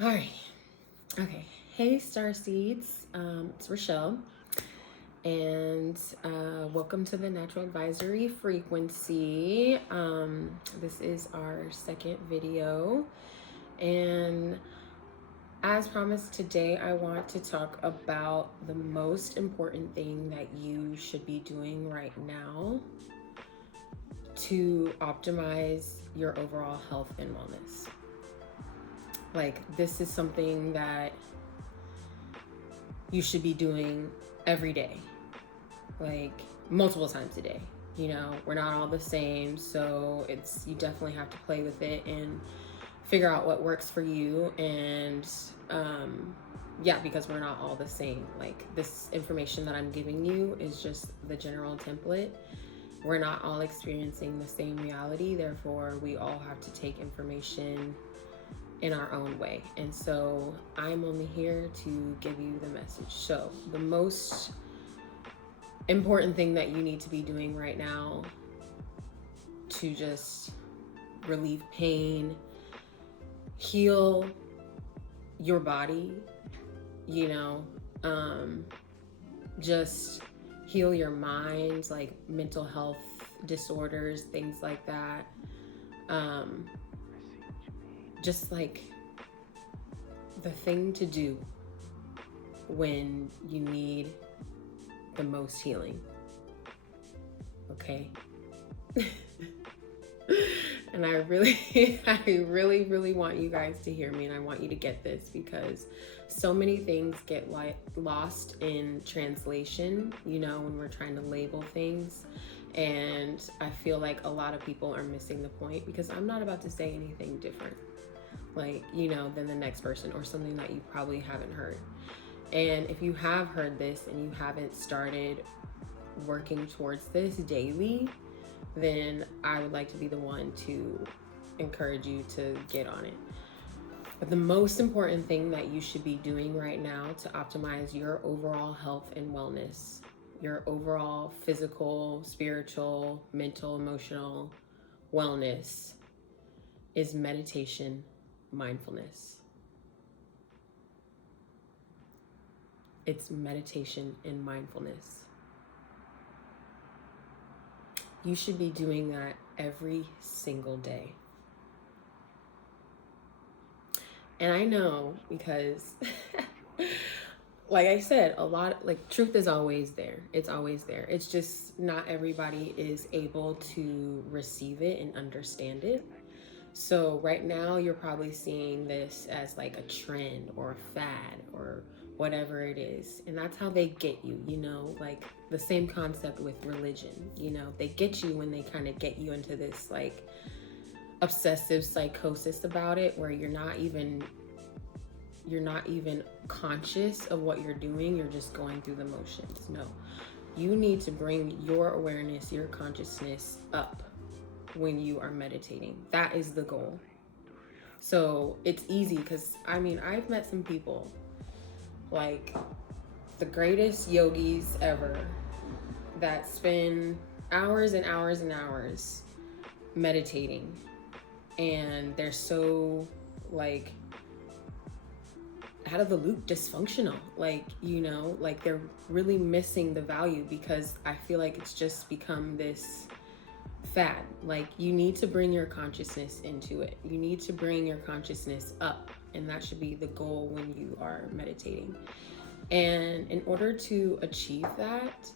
All right. Okay. Hey, Star Seeds. It's Rochelle, and welcome to the Natural Advisory Frequency. This is our second video, and as promised, today I want to talk about the most important thing that you should be doing right now to optimize your overall health and wellness. Like, this is something that you should be doing every day, like multiple times a day. We're not all the same, so you definitely have to play with it and figure out what works for you. And yeah, because we're not all the same. Like, this information that I'm giving you is just the general template. We're not all experiencing the same reality, therefore we all have to take information in our own way. And so I'm only here to give you the message. So the most important thing that you need to be doing right now to just relieve pain, heal your body, just heal your mind, like mental health disorders, things like that. Just like the thing to do when you need the most healing. Okay. And I really want you guys to hear me, and I want you to get this, because so many things get lost in translation, when we're trying to label things. And I feel like a lot of people are missing the point, because I'm not about to say anything different, than the next person, or something that you probably haven't heard. And if you have heard this and you haven't started working towards this daily, then I would like to be the one to encourage you to get on it. But the most important thing that you should be doing right now to optimize your overall health and wellness, your overall physical, spiritual, mental, emotional wellness, is meditation, mindfulness. It's meditation and mindfulness. You should be doing that every single day. And I know, because like I said, truth is always there. It's always there. It's just not everybody is able to receive it and understand it. So right now you're probably seeing this as like a trend or a fad or whatever it is. And that's how they get you, like the same concept with religion. They get you when they kind of get you into this like obsessive psychosis about it, where you're not even conscious of what you're doing. You're just going through the motions. No, you need to bring your awareness, your consciousness up when you are meditating. That is the goal. So it's easy, because I've met some people, like the greatest yogis ever, that spend hours and hours and hours meditating, and they're so like out of the loop, dysfunctional, like they're really missing the value, because I feel like it's just become this fad. Like, you need to bring your consciousness into it. You need to bring your consciousness up, and that should be the goal when you are meditating. And in order to achieve that,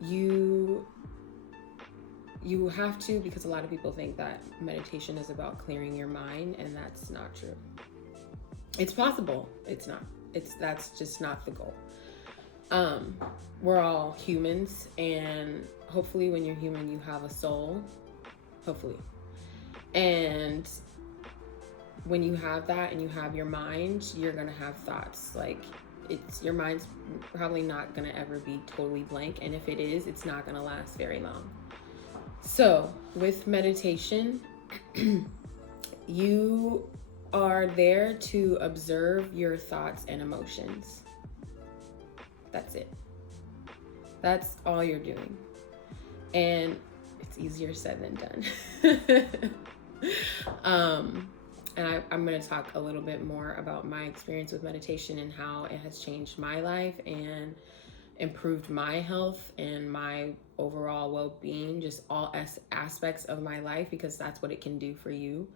you have to, because a lot of people think that meditation is about clearing your mind, and that's not true. It's possible. It's not. That's just not the goal. We're all humans, and hopefully when you're human, you have a soul, hopefully. And when you have that and you have your mind, you're gonna have thoughts. Like, your mind's probably not gonna ever be totally blank, and if it is, it's not gonna last very long. So with meditation, you are there to observe your thoughts and emotions. That's it. That's all you're doing. And it's easier said than done. and I'm going to talk a little bit more about my experience with meditation and how it has changed my life and improved my health and my overall well-being, just all aspects of my life, because that's what it can do for you.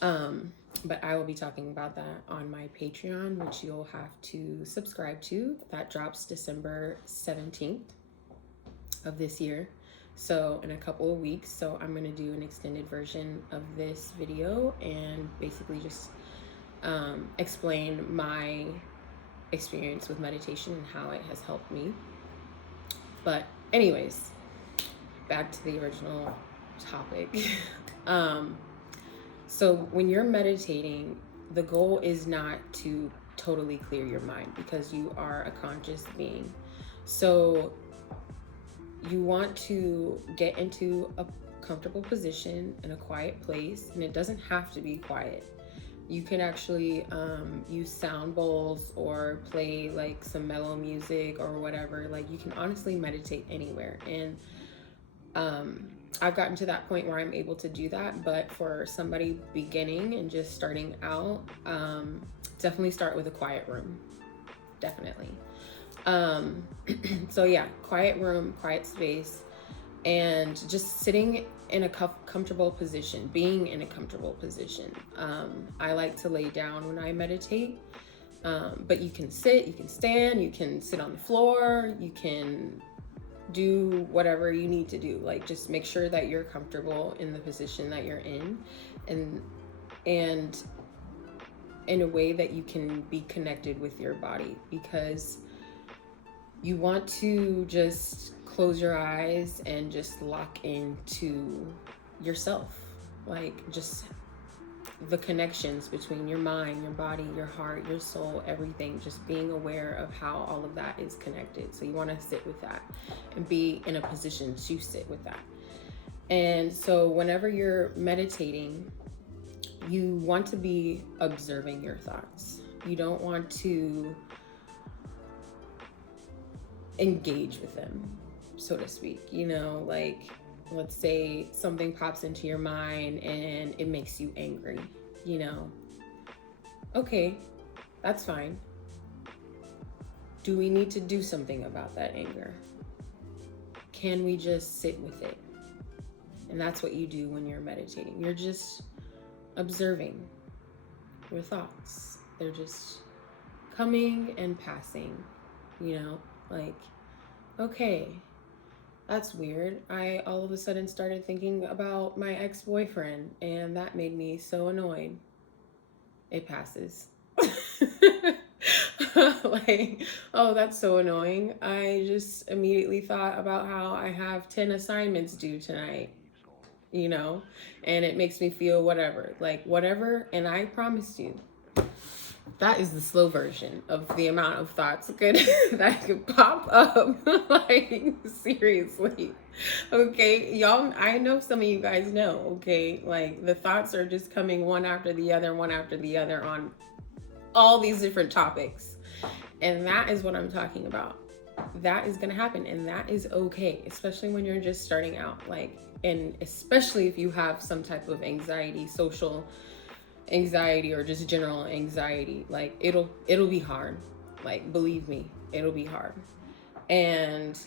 But I will be talking about that on my Patreon, which you'll have to subscribe to. That drops December 17th of this year. So in a couple of weeks. So I'm going to do an extended version of this video and basically just explain my experience with meditation and how it has helped me. But anyways, back to the original topic. So when you're meditating, the goal is not to totally clear your mind, because you are a conscious being. So you want to get into a comfortable position in a quiet place, and it doesn't have to be quiet. You can actually use sound bowls or play like some mellow music or whatever. Like, you can honestly meditate anywhere. And I've gotten to that point where I'm able to do that. But for somebody beginning and just starting out, definitely start with a quiet room. Definitely. So yeah, quiet room, quiet space, and just sitting in a comfortable position, being in a comfortable position. I like to lay down when I meditate, but you can sit, you can stand, you can sit on the floor, you can do whatever you need to do. Like, just make sure that you're comfortable in the position that you're in, and in a way that you can be connected with your body, because you want to just close your eyes and just lock into yourself. Like, just the connections between your mind, your body, your heart, your soul, everything, just being aware of how all of that is connected. So you want to sit with that and be in a position to sit with that. And so whenever you're meditating, you want to be observing your thoughts. You don't want to engage with them, so to speak. You know, like, let's say something pops into your mind and it makes you angry, you know. Okay, that's fine. Do we need to do something about that anger? Can we just sit with it? And that's what you do when you're meditating. You're just observing your thoughts. They're just coming and passing, you know, like, okay, that's weird. I all of a sudden started thinking about my ex-boyfriend, and that made me so annoyed. It passes. Like, oh, that's so annoying. I just immediately thought about how I have 10 assignments due tonight, you know, and it makes me feel whatever, like whatever. And I promise you, that is the slow version of the amount of thoughts that could pop up. Like, seriously. Okay, y'all, I know some of you guys know, okay? Like, the thoughts are just coming one after the other on all these different topics. And that is what I'm talking about. That is going to happen, and that is okay, especially when you're just starting out. Like, and especially if you have some type of anxiety, social anxiety, or just general anxiety. Like, it'll be hard. Like, believe me, it'll be hard. And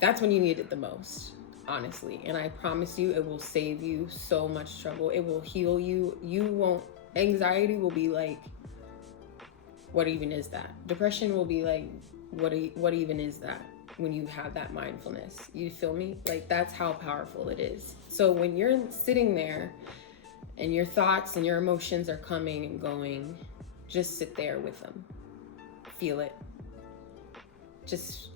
that's when you need it the most, honestly. And I promise you, it will save you so much trouble. It will heal you. Anxiety will be like, what even is that? Depression will be like, what even is that? When you have that mindfulness, you feel me? Like, that's how powerful it is. So when you're sitting there and your thoughts and your emotions are coming and going, just sit there with them. Feel it. Just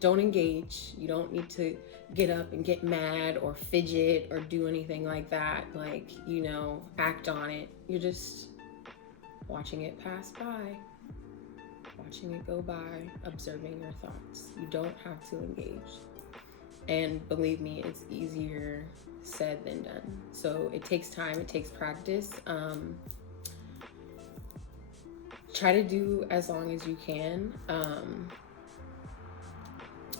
don't engage. You don't need to get up and get mad or fidget or do anything like that. Like, you know, act on it. You're just watching it pass by, watching it go by, observing your thoughts. You don't have to engage. And believe me, it's easier said than done. So it takes time, it takes practice. Try to do as long as you can.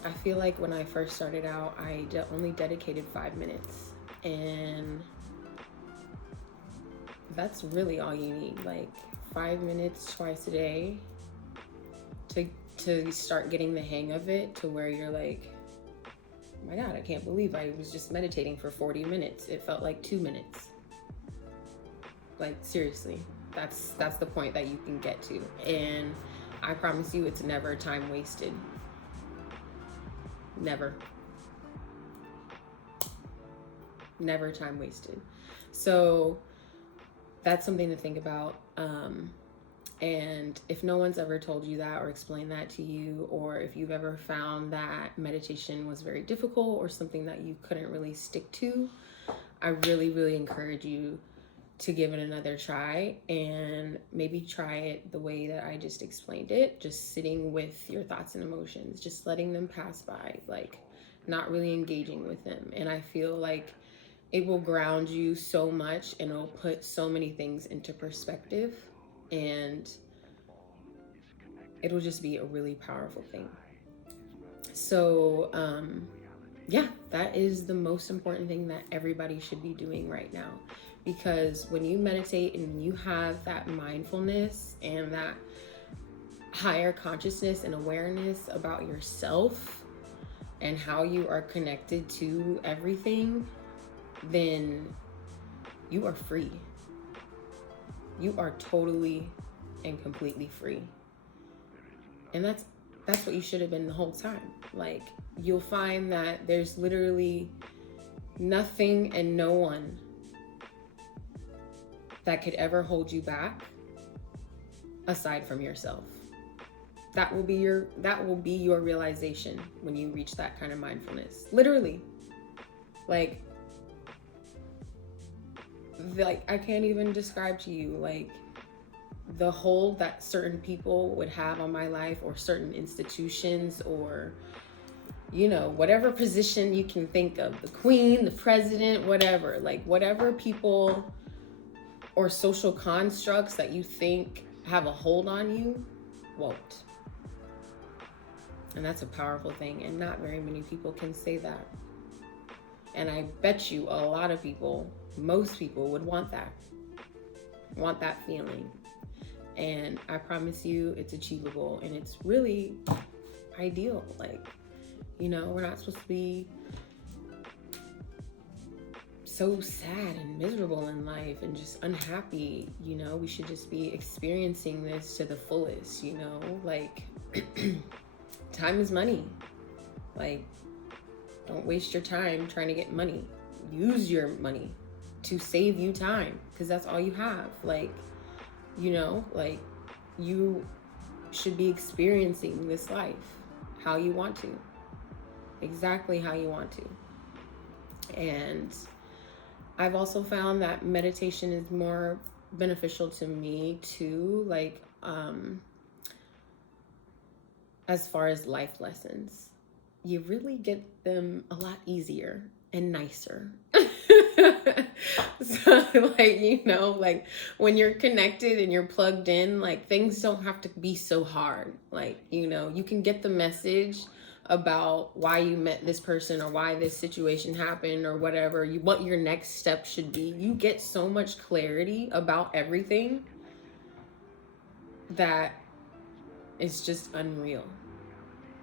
I feel like when I first started out, I only dedicated 5 minutes, and that's really all you need. Like 5 minutes twice a day to start getting the hang of it, to where you're like, oh my God, I can't believe I was just meditating for 40 minutes. It felt like 2 minutes. Like, seriously, that's the point that you can get to. And I promise you, it's never time wasted. Never time wasted. So that's something to think about. And if no one's ever told you that or explained that to you, or if you've ever found that meditation was very difficult or something that you couldn't really stick to, I really, really encourage you to give it another try, and maybe try it the way that I just explained it, just sitting with your thoughts and emotions, just letting them pass by, like not really engaging with them. And I feel like it will ground you so much, and it'll put so many things into perspective, and it'll just be a really powerful thing. So yeah, that is the most important thing that everybody should be doing right now. Because when you meditate and you have that mindfulness and that higher consciousness and awareness about yourself and how you are connected to everything, then you are free. You are totally and completely free. And that's what you should have been the whole time. Like, you'll find that there's literally nothing and no one that could ever hold you back aside from yourself. That will be your realization when you reach that kind of mindfulness. Literally. Like I can't even describe to you like the hold that certain people would have on my life, or certain institutions, or whatever position you can think of, the queen, the president, whatever, like whatever people or social constructs that you think have a hold on you won't. And that's a powerful thing, and not very many people can say that. And I bet you a lot of people, most people, would want that feeling. And I promise you it's achievable, and it's really ideal. Like, we're not supposed to be so sad and miserable in life and just unhappy. We should just be experiencing this to the fullest. Like time is money. Like, don't waste your time trying to get money. Use your money to save you time, because that's all you have. Like, like you should be experiencing this life how you want to, exactly how you want to. And I've also found that meditation is more beneficial to me too, like as far as life lessons. You really get them a lot easier and nicer. So like, when you're connected and you're plugged in, like, things don't have to be so hard. Like, you can get the message about why you met this person, or why this situation happened, or whatever, what your next step should be. You get so much clarity about everything that is just unreal.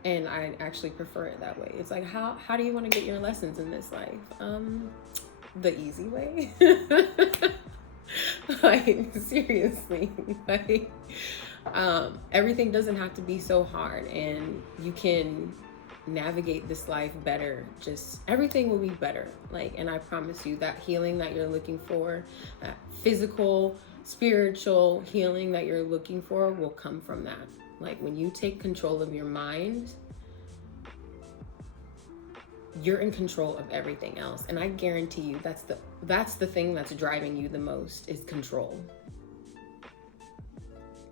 And I actually prefer it that way. It's like, how do you want to get your lessons in this life? The easy way. Like, seriously. Like, everything doesn't have to be so hard, and you can navigate this life better. Just everything will be better. Like, and I promise you that healing that you're looking for, that physical, spiritual healing that you're looking for, will come from that. Like, when you take control of your mind, you're in control of everything else. And I guarantee you that's the thing that's driving you the most, is control.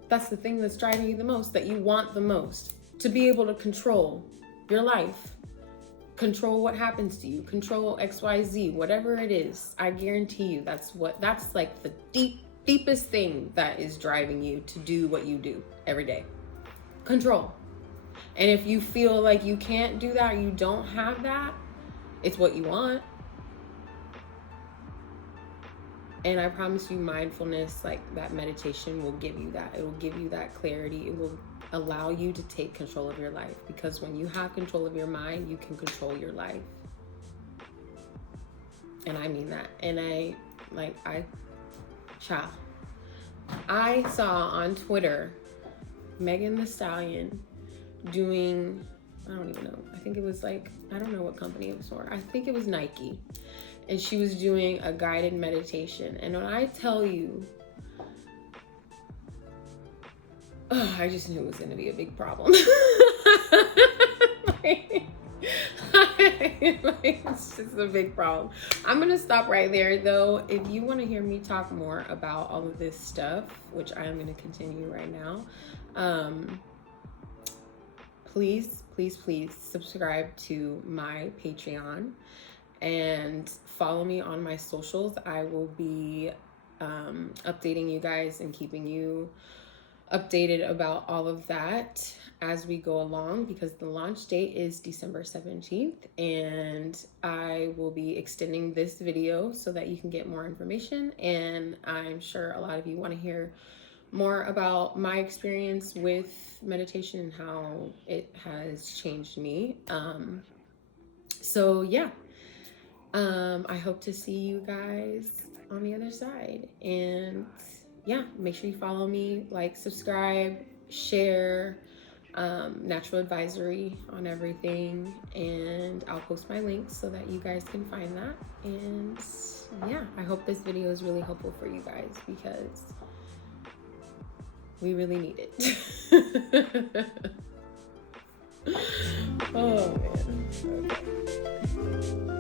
That's the thing that's driving you the most, that you want the most, to be able to control your life, control what happens to you, control XYZ, whatever it is. I guarantee you that's like the deepest thing that is driving you to do what you do every day. Control. And if you feel like you can't do that, or you don't have that, it's what you want, And I promise you, mindfulness, like that meditation, will give you that. It will give you that clarity. It will allow you to take control of your life, because when you have control of your mind, you can control your life. And I mean that. And I saw on Twitter Megan Thee Stallion doing, I don't even know, I think it was like, I don't know what company it was for. I think it was Nike. And she was doing a guided meditation. And when I tell you, I just knew it was going to be a big problem. It's just a big problem. I'm going to stop right there, though. If you want to hear me talk more about all of this stuff, which I am going to continue right now, please subscribe to my Patreon and follow me on my socials. I will be updating you guys and keeping you updated about all of that as we go along, because the launch date is December 17th, and I will be extending this video so that you can get more information. And I'm sure a lot of you want to hear more about my experience with meditation and how it has changed me. So yeah, I hope to see you guys on the other side. And yeah, make sure you follow me, like, subscribe, share, Natural Advisory on everything, and I'll post my links so that you guys can find that. And yeah, I hope this video is really helpful for you guys, because we really need it. Oh man. Okay.